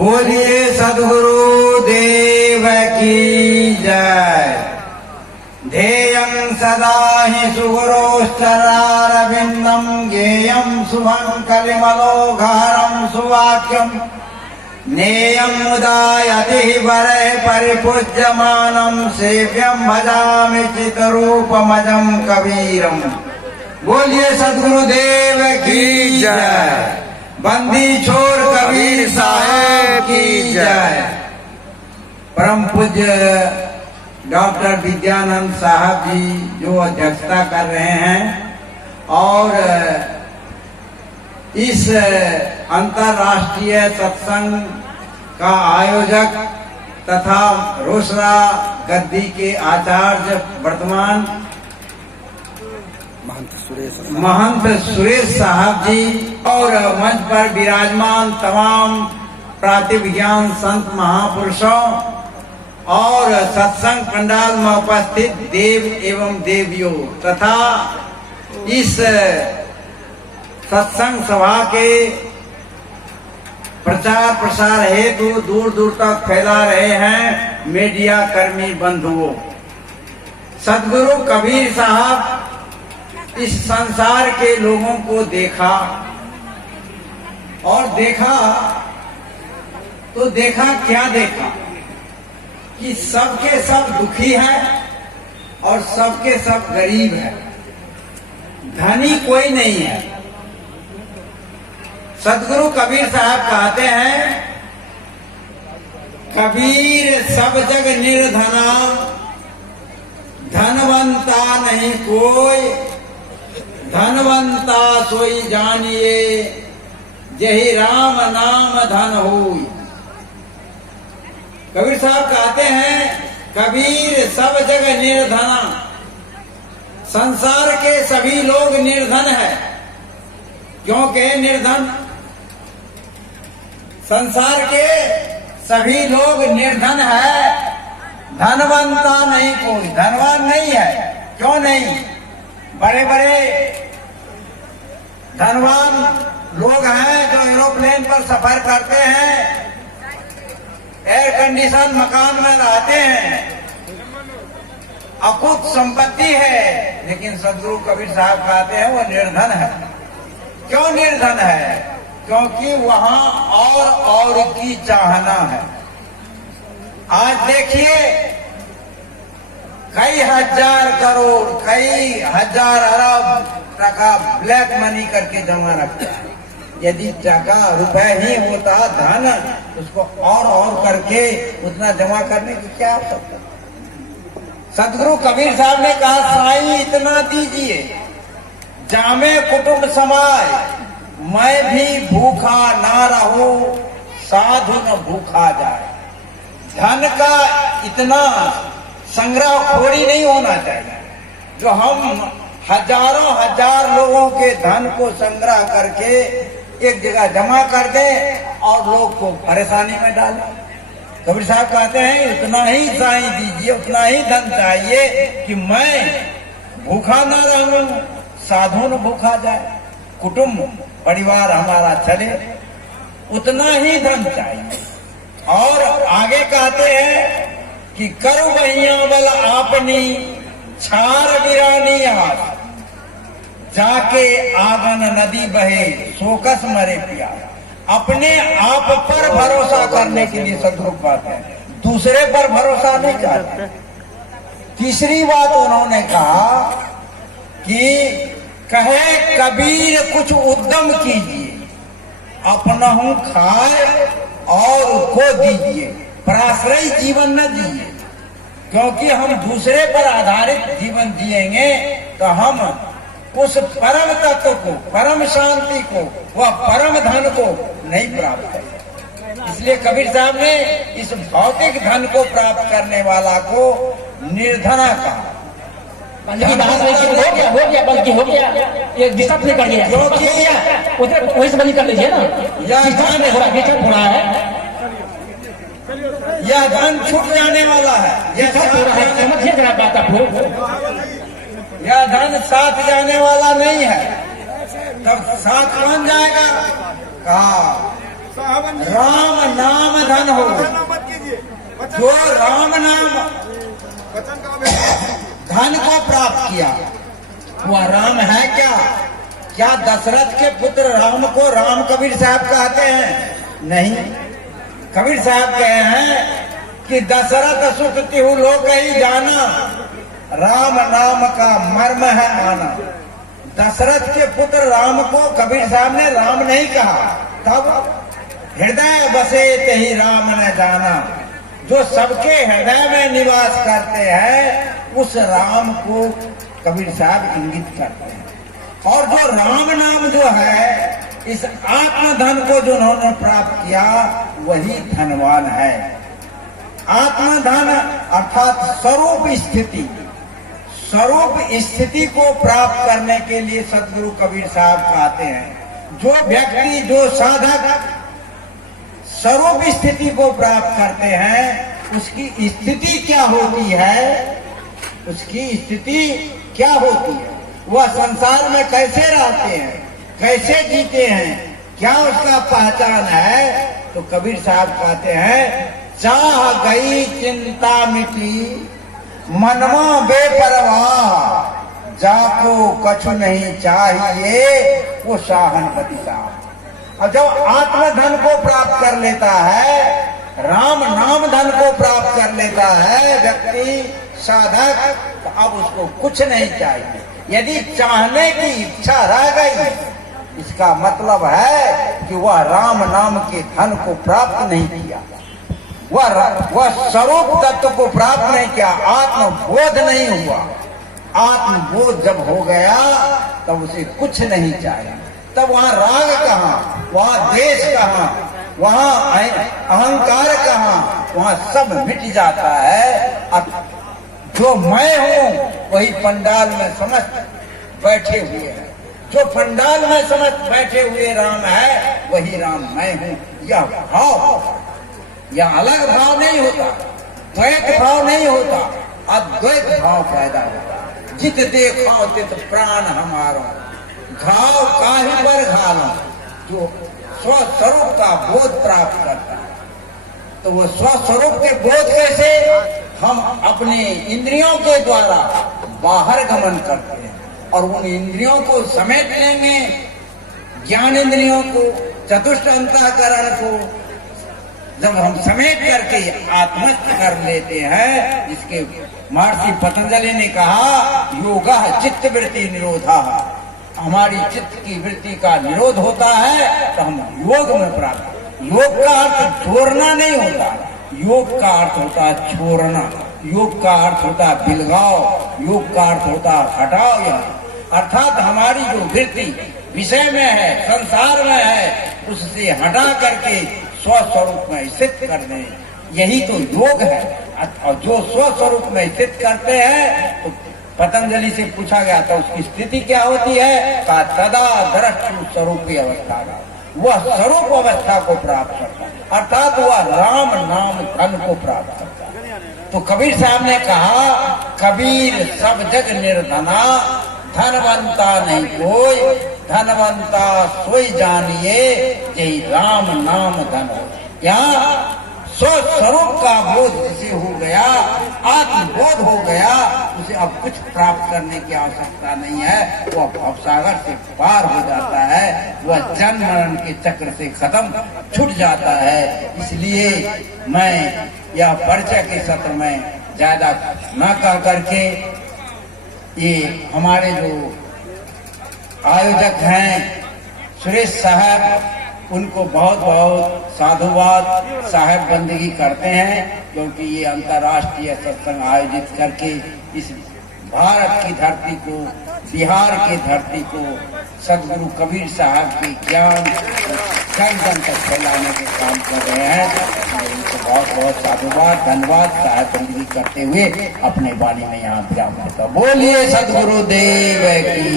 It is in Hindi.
बोलिए सद्गुरु देव की जय। ध्येयं सदा हि सुगुरोश्चरारविन्दं ज्ञेयं शुभं कलिमलोघारं सुवाक्यं नेयं मुदा यतिः परैः परिपूज्यमानं सेव्यं भजामि चित्तरूपमजं कबीरम्। बोलिए सद्गुरुदेव की जय। बंदी छोर कबीर साहब की जय। परम पूज्य डॉक्टर विद्यानंद साहब जी जो अध्यक्षता कर रहे हैं और इस अंतर्राष्ट्रीय सत्संग का आयोजक तथा रोसड़ा गद्दी के आचार्य वर्तमान महंत सुरेश साहब जी और मंच पर विराजमान तमाम प्रातिविज्ञान संत महापुरुषों और सत्संग पंडाल में उपस्थित देव एवं देवियों तथा इस सत्संग सभा के प्रचार प्रसार हेतु दूर दूर तक फैला रहे हैं मीडिया कर्मी बंधुओं। सद्गुरु कबीर साहब इस संसार के लोगों को देखा और देखा क्या देखा कि सबके सब दुखी हैं और सबके सब गरीब हैं, धनी कोई नहीं है। सद्गुरु कबीर साहब कहते हैं कबीर सब जग निर्धना, धनवंता नहीं कोई, धनवंता सोई जानिए, यही राम नाम धन होई। कबीर साहब कहते हैं कबीर सब जगह निर्धना, संसार के सभी लोग निर्धन है। क्योंकि निर्धन, संसार के सभी लोग निर्धन है, धनवंता नहीं कोई, धनवान नहीं है। क्यों नहीं? बड़े बड़े धनवान लोग हैं जो एरोप्लेन पर सफर करते हैं, एयर कंडीशन मकान में रहते हैं, अकुत संपत्ति है, लेकिन सद्गुरु कबीर साहब कहते हैं वो निर्धन है। क्यों निर्धन है? क्योंकि वहां और की चाहना है। आज देखिए कई हजार करोड़, कई हजार अरब टका ब्लैक मनी करके जमा रखता है। यदि टका रुपए ही होता धन, उसको और करके उतना जमा करने की क्या आवश्यकता। सद्गुरु कबीर साहब ने कहा साईं इतना दीजिए जामे कुटुंब समाय, मैं भी भूखा ना रहूं, साधु न भूखा जाए। धन का इतना संग्रह खोरी नहीं होना चाहिए जो हम हजारों हजार लोगों के धन को संग्रह करके एक जगह जमा कर दे और लोग को परेशानी में डाले। कबीर साहब कहते हैं उतना ही साईं दीजिए, उतना ही धन चाहिए कि मैं भूखा ना रहूं, साधु न भूखा जाए, कुटुंब परिवार हमारा चले, उतना ही धन चाहिए। और आगे कहते हैं कि करु बहिया बल आपनी, छार वीरानी हाथ, जाके आगन नदी बहे, सोकस मरे प्यार। अपने आप पर भरोसा करने के लिए सद्गुरु कहते हैं, दूसरे पर भरोसा नहीं चाहते। तीसरी बात उन्होंने कहा कि कहे कबीर कुछ उद्यम कीजिए, अपना हूं खाए और को दीजिए, पराश्रयी जीवन न जिए। क्योंकि हम दूसरे पर आधारित जीवन जिएंगे तो हम उस परम तत्व को, परम शांति को, वह परम धन को नहीं प्राप्त करेंगे। इसलिए कबीर साहब ने इस भौतिक धन को प्राप्त करने वाला को निर्धना कहा। हो गया बल्कि हो गया, ये डिस्टर्ब नहीं कर दिया, वही से बंद कर लीजिए ना। यह धन छूट जाने वाला है, समझिए जरा बात आप लोग। यह धन साथ जाने वाला नहीं है, तब साथ कौन जाएगा? कहा राम नाम धन हो। मत कीजिए, जो राम नाम वचन का अभ्यास कीजिए। धन को प्राप्त किया वह राम है क्या? क्या दशरथ के पुत्र राम को राम कबीर साहब कहते हैं? नहीं, कबीर साहब कहे हैं कि दशरथ सुख तिहु लोक ही जाना, राम नाम का मर्म है आना। दशरथ के पुत्र राम को कबीर साहब ने राम नहीं कहा, तब हृदय बसे तेहि राम न जाना। जो सबके हृदय में निवास करते हैं उस राम को कबीर साहब इंगित करते हैं। और जो राम नाम जो है, इस आत्मधन को जो उन्होंने प्राप्त किया वही धनवान है। आत्मधन अर्थात स्वरूप स्थिति, स्वरूप स्थिति को प्राप्त करने के लिए सदगुरु कबीर साहब कहते हैं जो व्यक्ति, जो साधक स्वरूप स्थिति को प्राप्त करते हैं उसकी स्थिति क्या होती है, उसकी स्थिति क्या होती है, वह संसार में कैसे रहते हैं, कैसे जीते हैं, क्या उसका पहचान है। तो कबीर साहब कहते हैं चाह गई चिंता मिटी मनवा बेपरवाह, जाको कछु नहीं चाहिए वो साहनपति साहब। और जब आत्मधन को प्राप्त कर लेता है, राम नाम धन को प्राप्त कर लेता है व्यक्ति साधक, तो अब उसको कुछ नहीं चाहिए। यदि चाहने की इच्छा रह गई, इसका मतलब है कि वह राम नाम के धन को प्राप्त नहीं किया, वह स्वरूप तत्व को प्राप्त नहीं किया, आत्मबोध नहीं हुआ। आत्मबोध जब हो गया तब उसे कुछ नहीं चाहिए। तब वहाँ राग कहाँ, वहाँ देश कहाँ, वहाँ अहंकार कहाँ, वहाँ सब मिट जाता है। अब जो मैं हूँ वही पंडाल में समस्त बैठे हुए हैं, जो पंडाल में समस्त बैठे हुए राम है वही राम मैं हूँ। यह भाव, यह अलग भाव नहीं होता, द्वैत भाव नहीं होता, अद्वैत भाव पैदा होता। जित देखो तित प्राण हमारो, घाव काहे पर घालो। जो स्वस्वरूप का बोध प्राप्त करता है, तो वो स्वस्वरूप के बोध कैसे हम अपने इंद्रियों के द्वारा बाहर गमन करते हैं और उन इंद्रियों को समेट लेंगे, ज्ञान इंद्रियों को, चतुष्ट अंतःकरण को जब हम समेट करके आत्मस्थ कर लेते हैं, जिसके महर्षि पतंजलि ने कहा योगा चित्त वृत्ति निरोधा, हमारी चित्त की वृत्ति का निरोध होता है तो हम योग में प्राप्त। योग का अर्थ छोड़ना नहीं होता, योग का अर्थ होता है छोड़ना, योग का अर्थ होता है बिलगाव, योग का अर्थ होता है हटाओ। यह अर्थात हमारी जो वृत्ति विषय में है, संसार में है, उससे हटा करके स्वस्वरूप में स्थित कर दें, यही तो योग है। और जो स्वस्वरूप में स्थित करते हैं तो पतंजलि से पूछा गया था उसकी स्थिति क्या होती है, का तदा दृष्टु स्वरूपी अवस्था, वह स्वरूप अवस्था को प्राप्त करता है, अर्थात वह राम नाम धन को प्राप्त करता है। तो कबीर साहब ने कहा कबीर सब जग निर्धना, धनवंता नहीं कोई, धनवंता सोई जानिए यही राम नाम धन हो। यहाँ स्वस्वरूप का बोध जिसे हो गया, आत्मबोध हो गया, उसे अब कुछ प्राप्त करने की आवश्यकता नहीं है, वह भवसागर से पार हो जाता है, वह जन्म मरण के चक्र से खत्म छूट जाता है। इसलिए मैं यह परिचय के सत्र में ज्यादा न कह करके ये हमारे जो आयोजक हैं सुरेश साहब, उनको बहुत बहुत साधुवाद, साहेब बंदगी करते हैं, क्योंकि ये अंतर्राष्ट्रीय सत्संग आयोजित करके इस भारत की धरती को, बिहार की धरती को सदगुरु कबीर साहब के ज्ञान जन तक फैलाने के काम कर रहे हैं। उनको बहुत बहुत साधुवाद, धन्यवाद, साहेब बंदगी करते हुए अपने वाणी में यहाँ विराम करता। बोलिए सदगुरु देव की।